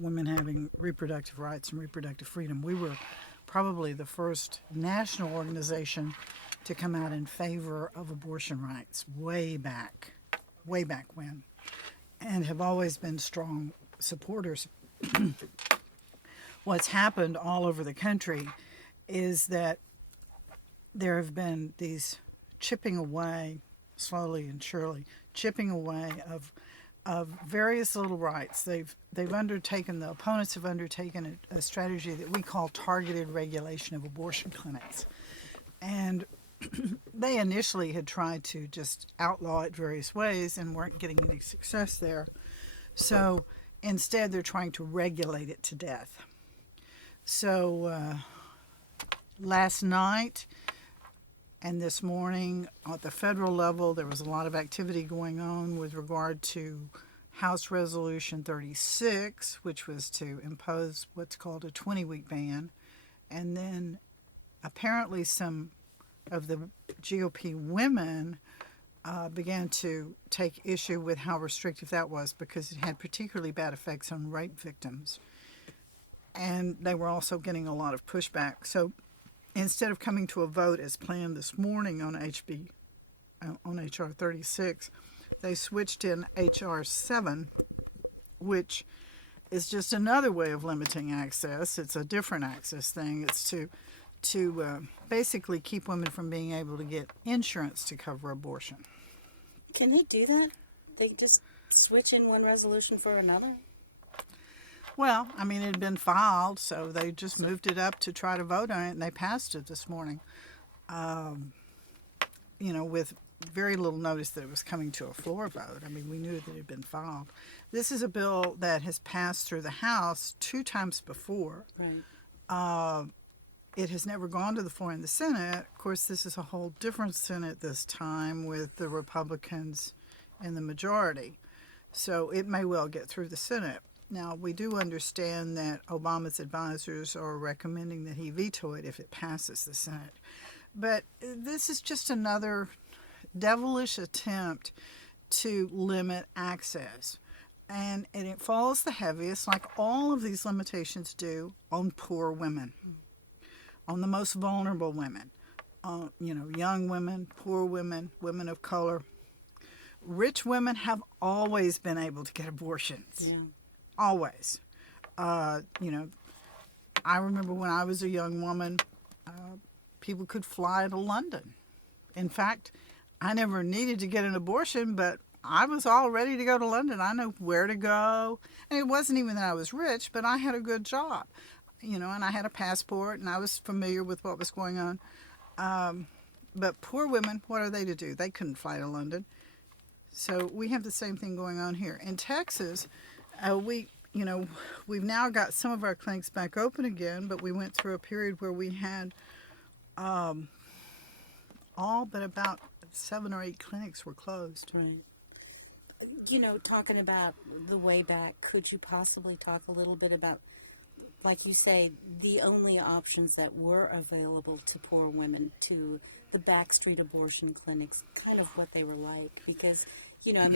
women having reproductive rights and reproductive freedom. We were probably the first national organization to come out in favor of abortion rights way back when, and have always been strong supporters. What's happened all over the country is that there have been these chipping away, slowly and surely, chipping away of various little rights. They've undertaken, the opponents have undertaken a strategy that we call targeted regulation of abortion clinics. And they initially had tried to just outlaw it various ways and weren't getting any success there. So instead they're trying to regulate it to death. So last night and this morning at the federal level, there was a lot of activity going on with regard to House Resolution 36, which was to impose what's called a 20-week ban. And then apparently some of the GOP women began to take issue with how restrictive that was, because it had particularly bad effects on rape victims. And they were also getting a lot of pushback. So instead of coming to a vote as planned this morning on HR 36, they switched in HR 7, which is just another way of limiting access. It's a different access thing. It's to basically keep women from being able to get insurance to cover abortion. Can they do that? They just switch in one resolution for another? Well, I mean, it had been filed, so they just moved it up to try to vote on it, and they passed it this morning, with very little notice that it was coming to a floor vote. I mean, we knew that it had been filed. This is a bill that has passed through the House 2 times before. Right. It has never gone to the floor in the Senate. Of course, this is a whole different Senate this time with the Republicans in the majority. So it may well get through the Senate. Now, we do understand that Obama's advisors are recommending that he veto it if it passes the Senate. But this is just another devilish attempt to limit access. And it falls the heaviest, like all of these limitations do, on poor women, on the most vulnerable women, young women, poor women, women of color. Rich women have always been able to get abortions. Yeah. Always. I remember when I was a young woman, people could fly to London. In fact, I never needed to get an abortion, but I was all ready to go to London. I know where to go. And it wasn't even that I was rich, but I had a good job, and I had a passport, and I was familiar with what was going on. But poor women, what are they to do? They couldn't fly to London. So we have the same thing going on here. In Texas, we've now got some of our clinics back open again, but we went through a period where we had all but about 7 or 8 clinics were closed. Right. Talking about the way back, could you possibly talk a little bit about, like you say, the only options that were available to poor women, to the backstreet abortion clinics, kind of what they were like? Because,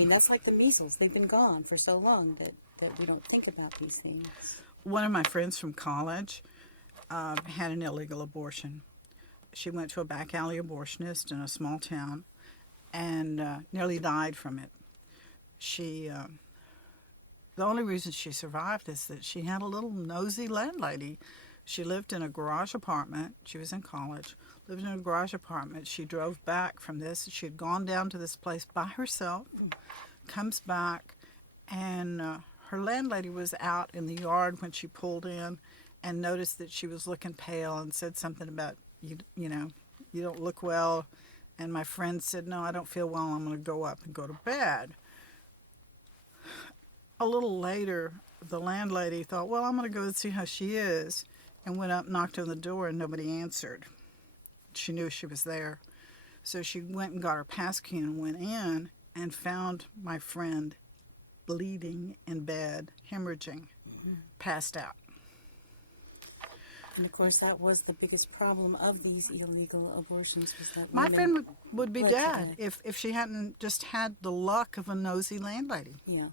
that's like the measles. They've been gone for so long that we don't think about these things. One of my friends from college had an illegal abortion. She went to a back alley abortionist in a small town and nearly died from it. The only reason she survived is that she had a little nosy landlady. She lived in a garage apartment. She was in college, lived in a garage apartment. She drove back from this. She had gone down to this place by herself, comes back, and her landlady was out in the yard when she pulled in and noticed that she was looking pale and said something about, you don't look well. And my friend said, no, I don't feel well. I'm going to go up and go to bed. A little later, the landlady thought, well, I'm going to go and see how she is, and went up, knocked on the door, and nobody answered. She knew she was there. So she went and got her passkey and went in and found my friend bleeding in bed, hemorrhaging, passed out. And of course, that was the biggest problem of these illegal abortions, was that my friend would be bled dead if she hadn't just had the luck of a nosy landlady. Yeah.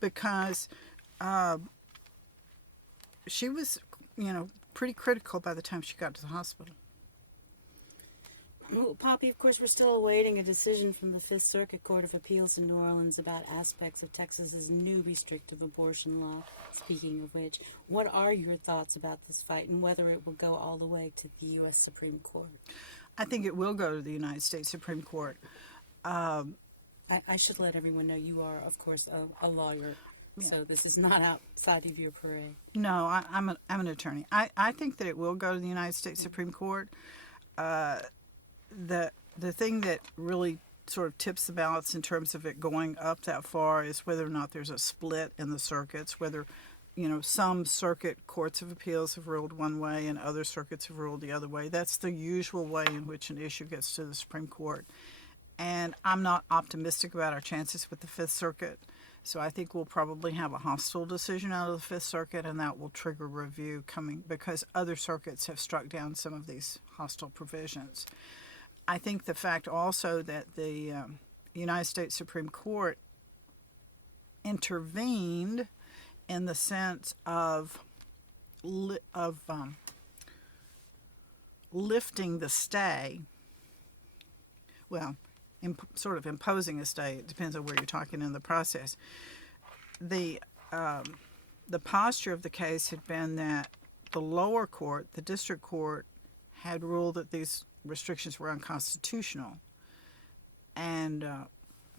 Because she was, pretty critical by the time she got to the hospital. Well, Poppy, of course, we're still awaiting a decision from the Fifth Circuit Court of Appeals in New Orleans about aspects of Texas's new restrictive abortion law. Speaking of which, what are your thoughts about this fight and whether it will go all the way to the U.S. Supreme Court? I think it will go to the United States Supreme Court. I should let everyone know you are, of course, a lawyer, so this is not outside of your parade. No, I'm an attorney. I think that it will go to the United States Supreme Court. The thing that really sort of tips the balance in terms of it going up that far is whether or not there's a split in the circuits, whether, some circuit courts of appeals have ruled one way and other circuits have ruled the other way. That's the usual way in which an issue gets to the Supreme Court. And I'm not optimistic about our chances with the Fifth Circuit. So I think we'll probably have a hostile decision out of the Fifth Circuit, and that will trigger review coming because other circuits have struck down some of these hostile provisions. I think the fact also that the United States Supreme Court intervened in the sense of lifting the stay, sort of imposing a stay. It depends on where you're talking in the process. The posture of the case had been that the lower court, the district court, had ruled that these restrictions were unconstitutional, and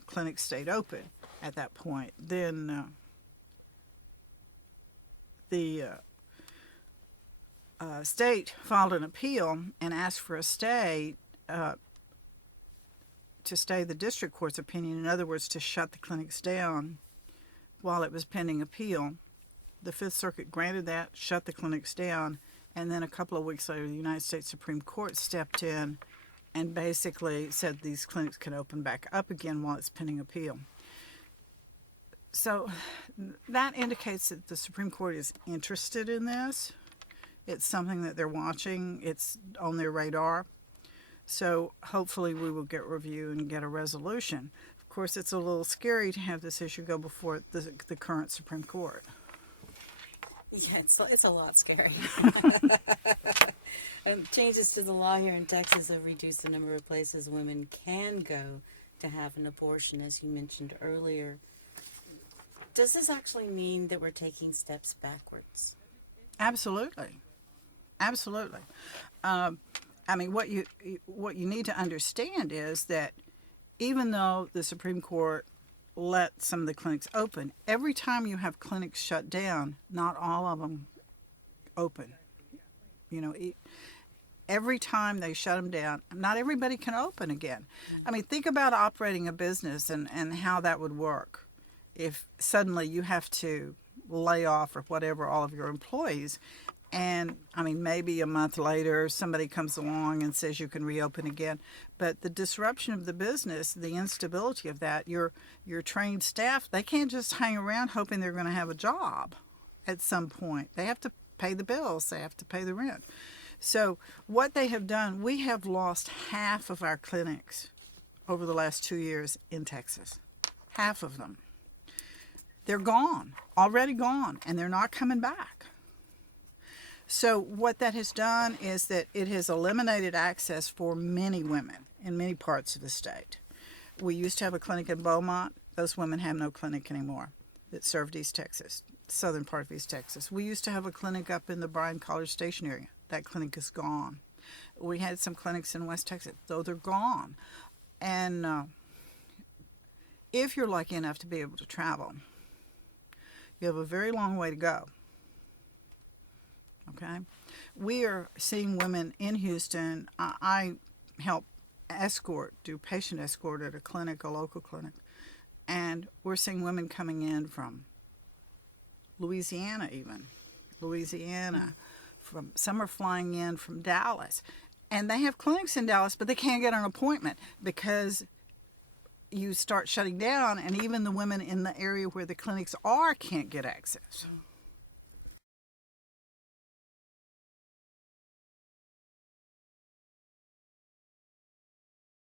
clinics stayed open at that point. Then the state filed an appeal and asked for a stay to stay the district court's opinion, in other words, to shut the clinics down while it was pending appeal. The Fifth Circuit granted that, shut the clinics down, and then a couple of weeks later, the United States Supreme Court stepped in and basically said these clinics can open back up again while it's pending appeal. So that indicates that the Supreme Court is interested in this. It's something that they're watching. It's on their radar. So hopefully we will get review and get a resolution. Of course, it's a little scary to have this issue go before the current Supreme Court. Yeah, it's a lot scary. Changes to the law here in Texas have reduced the number of places women can go to have an abortion, as you mentioned earlier. Does this actually mean that we're taking steps backwards? Absolutely. Absolutely. What you need to understand is that even though the Supreme Court let some of the clinics open, every time you have clinics shut down, not all of them open. Every time they shut them down, not everybody can open again. Think about operating a business and how that would work if suddenly you have to lay off or whatever all of your employees. And, maybe a month later, somebody comes along and says you can reopen again. But the disruption of the business, the instability of that, your trained staff, they can't just hang around hoping they're going to have a job at some point. They have to pay the bills. They have to pay the rent. So what they have done, we have lost half of our clinics over the last 2 years in Texas. Half of them. They're gone, already gone, and they're not coming back. So what that has done is that it has eliminated access for many women in many parts of the state. We used to have a clinic in Beaumont. Those women have no clinic anymore that served East Texas, southern part of East Texas. We used to have a clinic up in the Bryan College Station area. That clinic is gone. We had some clinics in West Texas, though they're gone. And if you're lucky enough to be able to travel, you have a very long way to go. Okay, we are seeing women in Houston. I help do patient escort at a clinic, a local clinic, and we're seeing women coming in from Louisiana, from some are flying in from Dallas, and they have clinics in Dallas, but they can't get an appointment because you start shutting down, and even the women in the area where the clinics are can't get access.